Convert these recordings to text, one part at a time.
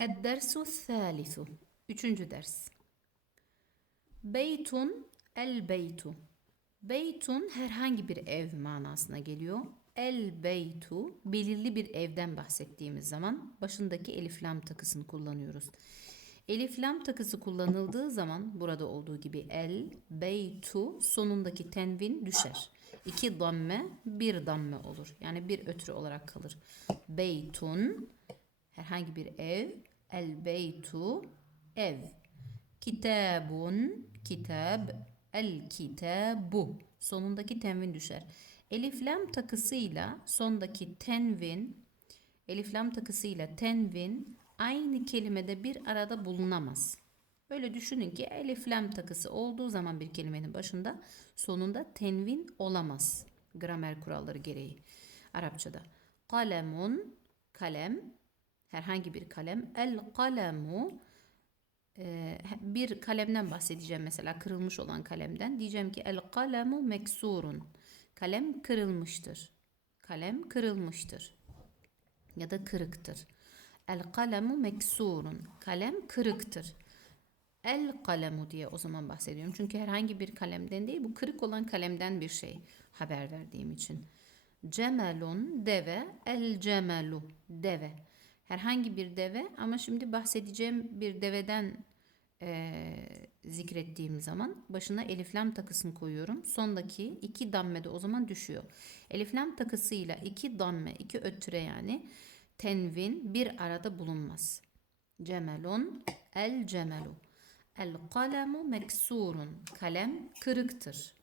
Eddersu thalithu. Üçüncü ders. Beytun el beytu. Beytun herhangi bir ev manasına geliyor. El beytu belirli bir evden bahsettiğimiz zaman başındaki elif lam takısını kullanıyoruz. Elif lam takısı kullanıldığı zaman burada olduğu gibi el beytu sonundaki tenvin düşer. İki damme bir damme olur. Yani bir ötürü olarak kalır. Beytun herhangi bir ev. El beytu ev. Kitabun kitab. El kitabu. Sonundaki tenvin düşer. Elif lam takısıyla sondaki tenvin elif lam takısıyla tenvin aynı kelimede bir arada bulunamaz. Böyle düşünün ki elif lam takısı olduğu zaman bir kelimenin başında sonunda tenvin olamaz. Gramer kuralları gereği. Arapçada. Kalemun kalem herhangi bir kalem. El kalemu e, bir kalemden bahsedeceğim mesela kırılmış olan kalemden. Diyeceğim ki el kalemu meksurun. Kalem kırılmıştır. Kalem kırılmıştır. Ya da kırıktır. El kalemu meksurun. Kalem kırıktır. El kalemu diye o zaman bahsediyorum. Çünkü herhangi bir kalemden değil bu kırık olan kalemden bir şey haber verdiğim için. Cemelun deve. El cemelu deve. Herhangi bir deve ama şimdi bahsedeceğim bir deveden eee, zikrettiğim zaman başına eliflam takısını koyuyorum. Sondaki iki damme de o zaman düşüyor. Eliflam takısıyla iki damme, iki öttüre yani tenvin bir arada bulunmaz. Cemelun, el cemelu. El kalemu meksurun. Kalem kırıktır.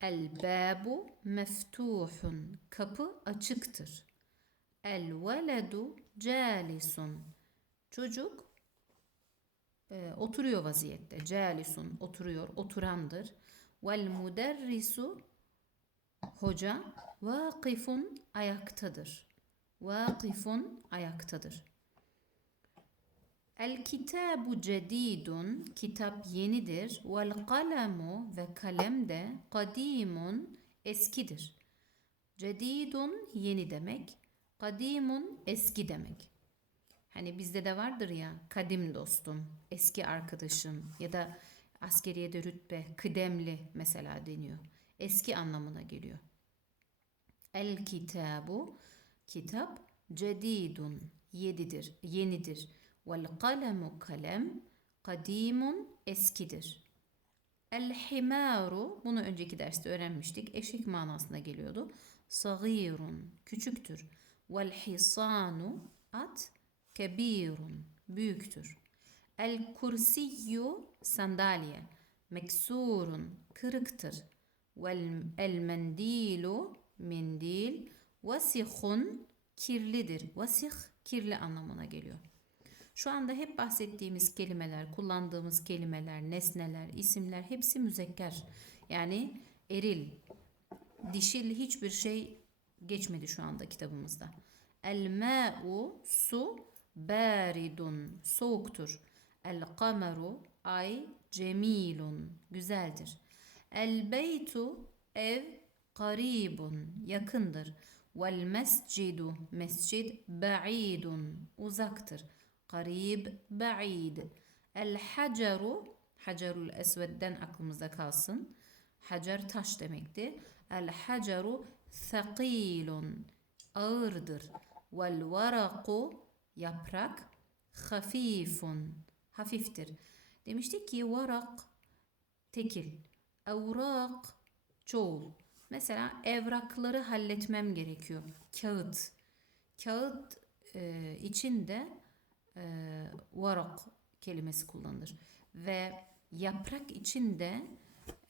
El babu meftuhun. Kapı açıktır. El veledu calisun. Çocuk e, oturuyor vaziyette. Calisun oturuyor, oturandır. Vel muderrisu hoca vakifun ayaktadır. Vakifun ayaktadır. El kitabu cedidun kitap yenidir. Vel kalemu ve kalem de kadimun eskidir. Cedidun yeni demek. Kadimun eski demek. Hani bizde de vardır ya kadim dostum, eski arkadaşım ya da askeriyede rütbe, kıdemli mesela deniyor. Eski anlamına geliyor. El kitabu kitap cedidun yedidir, yenidir. Vel kalemu kalem kadimun eskidir. El himaru bunu önceki derste öğrenmiştik. Eşek manasına geliyordu. Sagirun küçüktür. Vel hisanu at kebirun büyüktür. El kursiyyu sandalye meksurun kırıktır. Vel el mendilu mendil vasihun kirlidir. Vasih kirli anlamına geliyor. Şu anda hep bahsettiğimiz kelimeler, kullandığımız kelimeler, nesneler, isimler hepsi müzekker. Yani eril, dişil hiçbir şey geçmedi şu anda kitabımızda. El ma'u su baridun soğuktur. El kameru ay cemilun güzeldir. El beytu ev karibun yakındır. Vel mescidu mescid ba'idun uzaktır. Karib ba'id. El haceru hacerul esvedden aklımızda kalsın. Hacer taş demekti. El haceru thaqilun ağırdır. Vel varaku yaprak hafifun hafiftir. Demiştik ki varak tekil, evrak çoğul. Mesela evrakları halletmem gerekiyor. Kağıt. Kağıt e, içinde e, varak kelimesi kullanılır. Ve yaprak içinde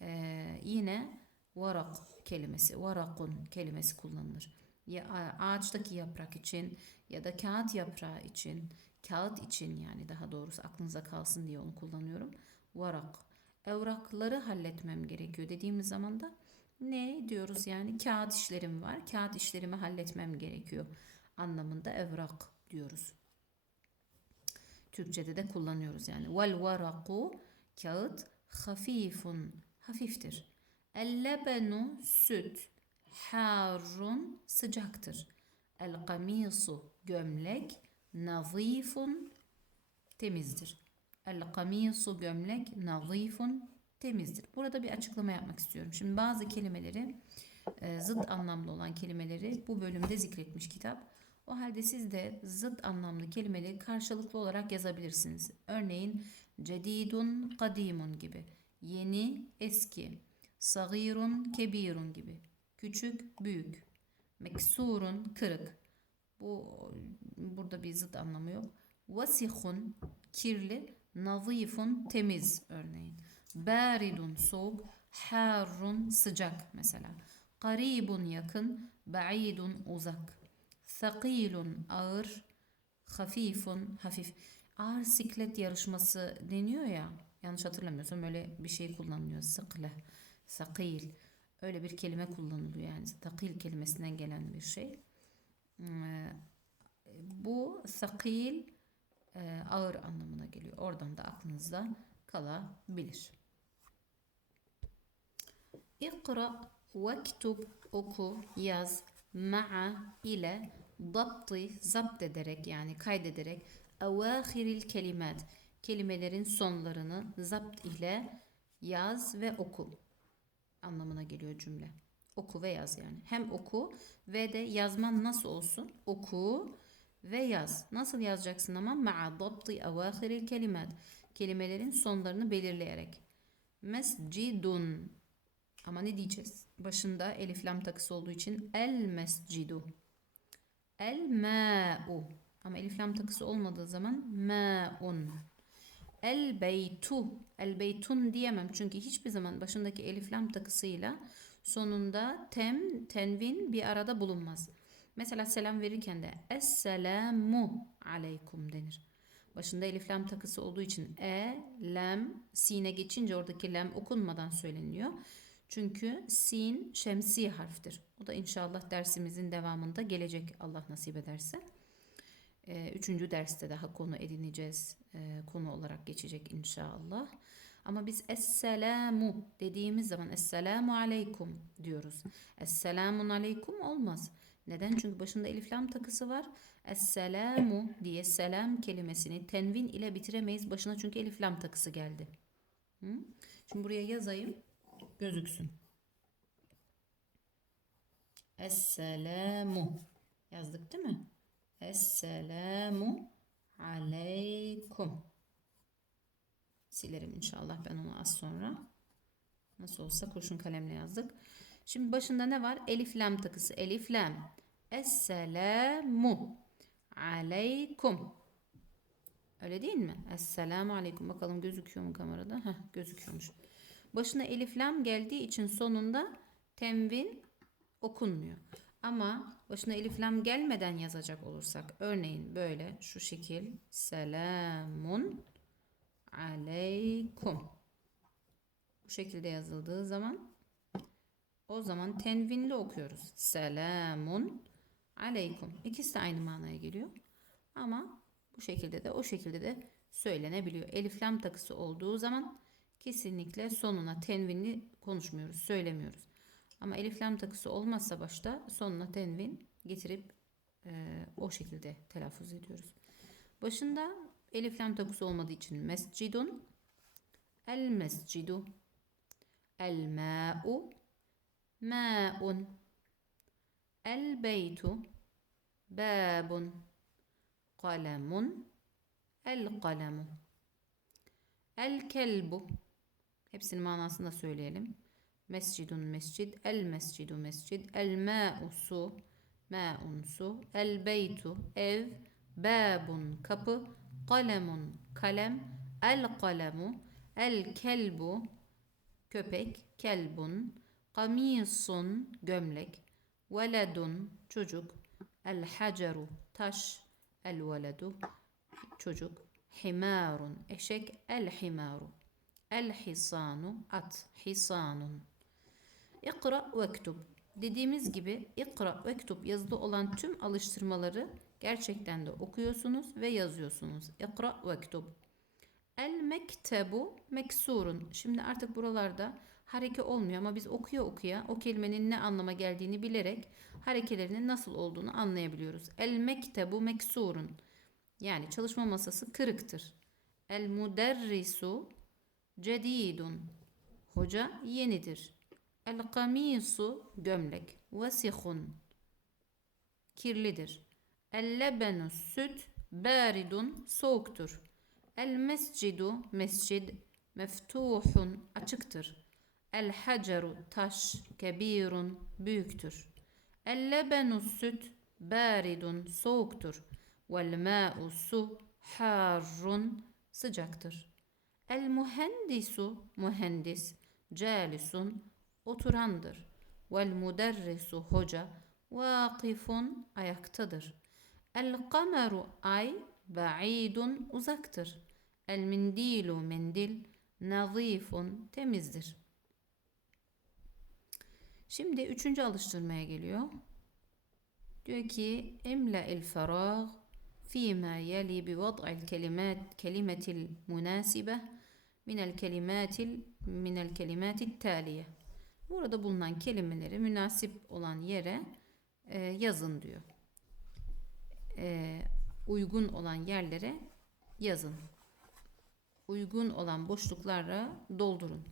e, yine varak kelimesi, varakun kelimesi kullanılır. Ya, ağaçtaki yaprak için ya da kağıt yaprağı için, kağıt için yani daha doğrusu aklınıza kalsın diye onu kullanıyorum. Varak. Evrakları halletmem gerekiyor dediğimiz zaman da ne diyoruz yani kağıt işlerim var. Kağıt işlerimi halletmem gerekiyor anlamında evrak diyoruz. Türkçede de kullanıyoruz yani. Vel varaku kağıt hafifun hafiftir. El lebenu süt harun sıcaktır. El kamisu gömlek nazifun temizdir. El kamisu gömlek nazifun temizdir. Burada bir açıklama yapmak istiyorum. Şimdi bazı kelimeleri e, zıt anlamlı olan kelimeleri bu bölümde zikretmiş kitap. O halde siz de zıt anlamlı kelimeleri karşılıklı olarak yazabilirsiniz. Örneğin cedidun kadimun gibi. Yeni, eski. Sagirun, kebirun gibi. Küçük, büyük. Meksurun, kırık. Bu burada bir zıt anlamı yok. Vasihun, kirli. Nazifun, temiz örneğin. Baridun, soğuk. Harrun, sıcak mesela. Qaribun, yakın. Ba'idun, uzak. Thakilun, ağır. Hafifun, hafif. Ağır siklet yarışması deniyor ya. Yanlış hatırlamıyorsam öyle bir şey kullanılıyor. Sıkle, sakil. Öyle bir kelime kullanılıyor yani. Takil kelimesinden gelen bir şey. Ee, Bu sakil e, ağır anlamına geliyor. Oradan da aklınızda kalabilir. İkra vektub oku yaz ma'a ile dabtı zapt ederek yani kaydederek evâhiril kelimat kelimelerin sonlarını zapt ile yaz ve oku anlamına geliyor cümle. Oku ve yaz yani. Hem oku ve de yazman nasıl olsun? Oku ve yaz. Nasıl yazacaksın ama? Ma'a dabtı evâhiril kelimat. Kelimelerin sonlarını belirleyerek. Mescidun. Ama ne diyeceğiz? Başında elif lam takısı olduğu için el mescidu. El ma'u. Ama elif lam takısı olmadığı zaman ma'un. El beytu. El beytun diyemem çünkü hiçbir zaman başındaki elif lam takısıyla sonunda tem, tenvin bir arada bulunmaz. Mesela selam verirken de Esselamu aleykum denir. Başında elif lam takısı olduğu için e, lem, sine geçince oradaki lem okunmadan söyleniyor. Çünkü sin şemsi harftir. O da inşallah dersimizin devamında gelecek Allah nasip ederse. Ee, Üçüncü derste daha konu edineceğiz. Ee, Konu olarak geçecek inşallah. Ama biz Esselamu dediğimiz zaman Esselamu aleykum diyoruz. Esselamun aleykum olmaz. Neden? Çünkü başında elif lam takısı var. Esselamu diye selam kelimesini tenvin ile bitiremeyiz. Başına çünkü elif lam takısı geldi. Hı? Şimdi buraya yazayım. Gözüksün. Esselamu. Yazdık değil mi? Esselamu aleykum. Silerim inşallah ben onu az sonra. Nasıl olsa kurşun kalemle yazdık. Şimdi başında ne var? Elif lam takısı. Elif lam. Esselamu aleykum. Öyle değil mi? Esselamu aleyküm. Bakalım gözüküyor mu kamerada? Heh, gözüküyormuş. Başına elif lam geldiği için sonunda tenvin okunmuyor. Ama başına elif lam gelmeden yazacak olursak örneğin böyle şu şekil selamun aleykum bu şekilde yazıldığı zaman o zaman tenvinli okuyoruz. Selamun aleykum. İkisi de aynı manaya geliyor. Ama bu şekilde de o şekilde de söylenebiliyor. Elif lam takısı olduğu zaman kesinlikle sonuna tenvinli konuşmuyoruz, söylemiyoruz. Ama elif lam takısı olmazsa başta sonuna tenvin getirip e, o şekilde telaffuz ediyoruz. Başında elif lam takısı olmadığı için mescidun, el mescidu, el ma'u, ma'un, el beytu, babun, kalemun, el kalemu, el kelbu. Hepsinin manasını da söyleyelim. Mescidun mescid, el mescidu mescid, el ma'u su, el beytu ev, babun kapı, kalemun kalem, el kalemu, el kelbu köpek, kelbun, kamisun gömlek, veledun çocuk, el haceru taş, el veledu çocuk, himarun eşek, el himaru, el hisanu at, hisanun. İkra ve ektub. Dediğimiz gibi ikra ve ektub yazılı olan tüm alıştırmaları gerçekten de okuyorsunuz ve yazıyorsunuz. İkra ve ektub. El mektebu meksurun. Şimdi artık buralarda hareke olmuyor ama biz okuya okuya o kelimenin ne anlama geldiğini bilerek harekelerinin nasıl olduğunu anlayabiliyoruz. El mektebu meksurun. Yani çalışma masası kırıktır. El muderrisu cedidun. Hoca yenidir. El kamisu gömlek. Vesihun. Kirlidir. El lebenu süt baridun soğuktur. El mescidu mescid meftuhun açıktır. El haceru taş kebirun büyüktür. El lebenu süt baridun soğuktur. Vel ma'u su harrun sıcaktır. El muhendisu mühendis calisun oturandır. Vel muderrisu hoca vakifun ayaktadır. El kameru ay ba'idun uzaktır. El mindilu mendil nazifun temizdir. Şimdi üçüncü alıştırmaya geliyor. Diyor ki emla el ferag fima yali bi vad'il kelimat kelimetil munasibe min el kelimatil min el kelimatil taliye. Burada bulunan kelimeleri münasip olan yere e, yazın diyor. E, uygun olan yerlere yazın. Uygun olan boşluklara doldurun.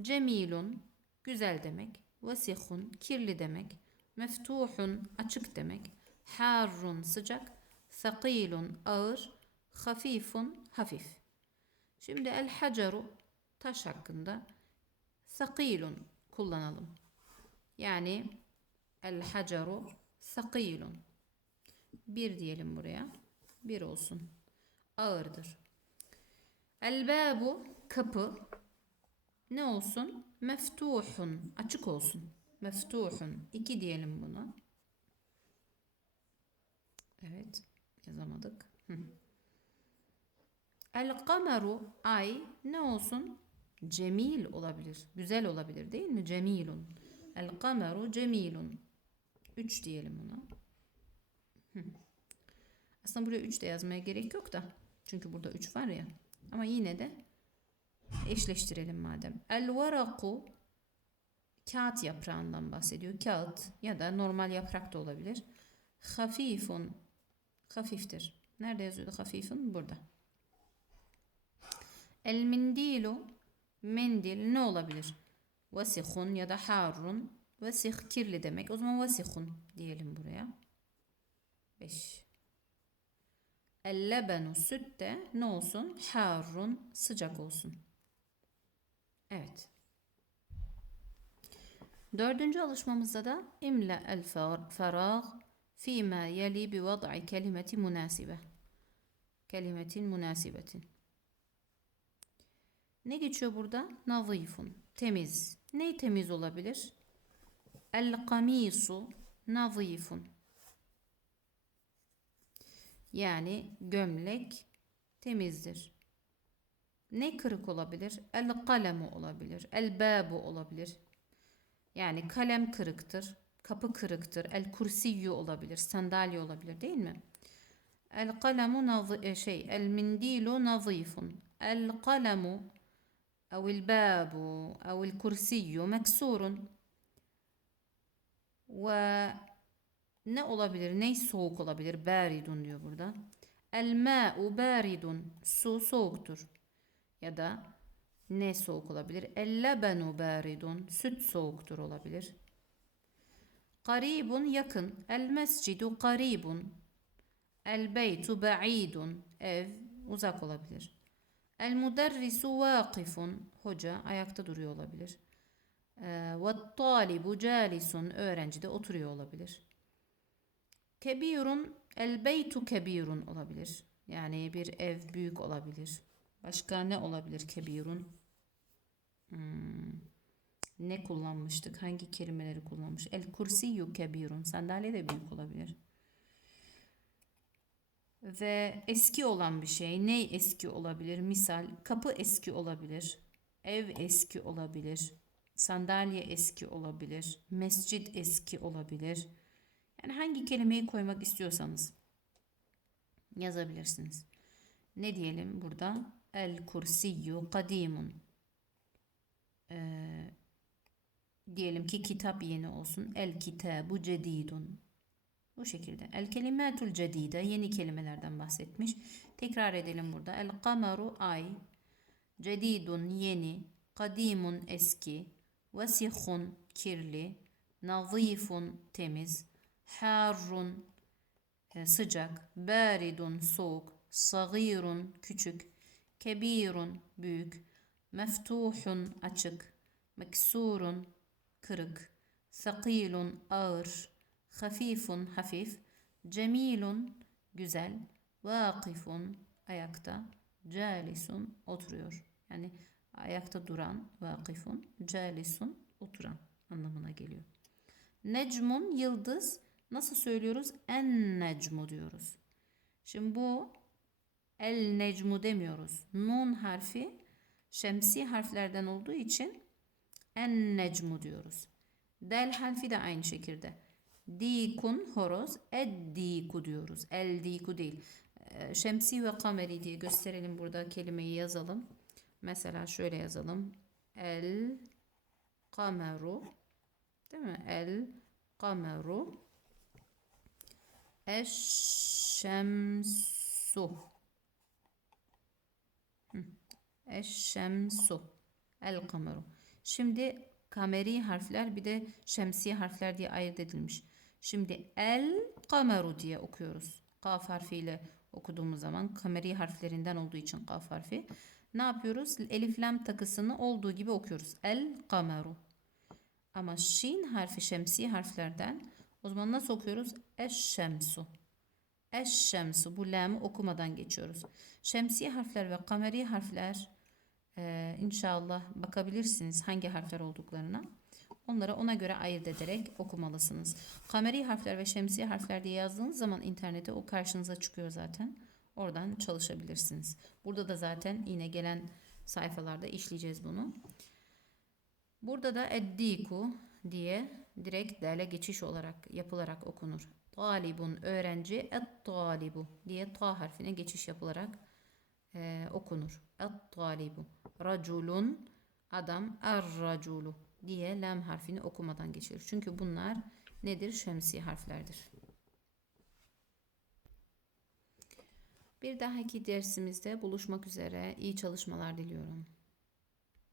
Cemilun güzel demek. Vasihun kirli demek. Meftuhun açık demek. Harrun sıcak. Sakilun ağır. Hafifun hafif. Şimdi el haceru taş hakkında sakilun kullanalım. Yani el haceru sakilun. Bir diyelim buraya. Bir olsun. Ağırdır. El babu kapı ne olsun? Meftuhun açık olsun. Meftuhun iki diyelim buna. Evet yazamadık. El kameru ay ne olsun? Cemil olabilir. Güzel olabilir değil mi? Cemilun. El kameru cemilun. 3 diyelim ona. Aslında buraya 3 de yazmaya gerek yok da. Çünkü burada 3 var ya. Ama yine de eşleştirelim madem. El varaku kağıt yaprağından bahsediyor. Kağıt ya da normal yaprak da olabilir. Hafifun hafiftir. Nerede yazıyordu hafifun? Burada. El mindilu mendil ne olabilir? Vasihun ya da harun. Vasih kirli demek. O zaman vasihun diyelim buraya. 5. El lebenu süt de ne olsun? Harun sıcak olsun. Evet. Dördüncü alışmamızda da imla el farag fîmâ yeli bi vad'i kelimeti münasibe. Kelimetin münasibetin. Ne geçiyor burada? Nazifun. Temiz. Ne temiz olabilir? El kamisu nazifun. Yani gömlek temizdir. Ne kırık olabilir? El kalemu olabilir. El babu olabilir. Yani kalem kırıktır. Kapı kırıktır. El kursiyyu olabilir. Sandalye olabilir değil mi? El kalemu şey el mindilu nazifun. El kalemu أو الباب أو الكرسي مكسور ve ne olabilir? Ne soğuk olabilir? Baridun diyor burada. El ma'u baridun. Su soğuktur. Ya da ne soğuk olabilir? El lebenu baridun. Süt soğuktur olabilir. Karibun yakın. El mescidu karibun. El beytu ba'idun. Ev uzak olabilir. El muderrisu vakifun. Hoca ayakta duruyor olabilir. Ve talibu calisun. Öğrenci de oturuyor olabilir. Kebirun. El beytu kebirun olabilir. Yani bir ev büyük olabilir. Başka ne olabilir kebirun? Hmm. Ne kullanmıştık? Hangi kelimeleri kullanmış? El kursiyyu kebirun. Sandalye de büyük olabilir ve eski olan bir şey. Ne eski olabilir? Misal kapı eski olabilir. Ev eski olabilir. Sandalye eski olabilir. Mescit eski olabilir. Yani hangi kelimeyi koymak istiyorsanız yazabilirsiniz. Ne diyelim burada? El kursiyyu kadimun. Ee, diyelim ki kitap yeni olsun. El kitabu cedidun. Bu şekilde. El kelimatul cedide yeni kelimelerden bahsetmiş. Tekrar edelim burada. El kamaru ay. Cedidun yeni. Kadimun eski. Vesihun kirli. Nazifun temiz. Harrun e, sıcak. Baridun soğuk. Sagirun küçük. Kebirun büyük. Meftuhun açık. Meksurun kırık. Sakilun ağır. Hafifun hafif. Cemilun güzel. Vakifun ayakta. Calisun oturuyor. Yani ayakta duran vakifun. Calisun oturan anlamına geliyor. Necmun yıldız. Nasıl söylüyoruz? En necmu diyoruz. Şimdi bu el necmu demiyoruz. Nun harfi şemsi harflerden olduğu için en necmu diyoruz. Del harfi de aynı şekilde. Dikun horoz, eddiku diyoruz. El diku değil. Ee, Şemsi ve kameri diye gösterelim burada kelimeyi yazalım. Mesela şöyle yazalım. El kameru değil mi? El kameru eşşemsu eşşemsu el kameru. Şimdi kameri harfler bir de şemsi harfler diye ayırt edilmiş. Şimdi el kameru diye okuyoruz. Kaf harfiyle okuduğumuz zaman kameri harflerinden olduğu için kaf harfi. Ne yapıyoruz? Elif lam takısını olduğu gibi okuyoruz. El kameru. Ama şin harfi şemsi harflerden o zaman nasıl okuyoruz? Eşşemsu. Eşşemsu. Bu lamı okumadan geçiyoruz. Şemsi harfler ve kameri harfler ee, inşallah bakabilirsiniz hangi harfler olduklarına. Onları ona göre ayırt ederek okumalısınız. Kameri harfler ve şemsi harfler diye yazdığınız zaman internete o karşınıza çıkıyor zaten. Oradan çalışabilirsiniz. Burada da zaten yine gelen sayfalarda işleyeceğiz bunu. Burada da eddiku diye direkt dele geçiş olarak yapılarak okunur. Talibun öğrenci et talibu diye ta harfine geçiş yapılarak e, okunur. Et talibu. Raculun adam er raculu diye lam harfini okumadan geçilir. Çünkü bunlar nedir? Şemsi harflerdir. Bir dahaki dersimizde buluşmak üzere. İyi çalışmalar diliyorum.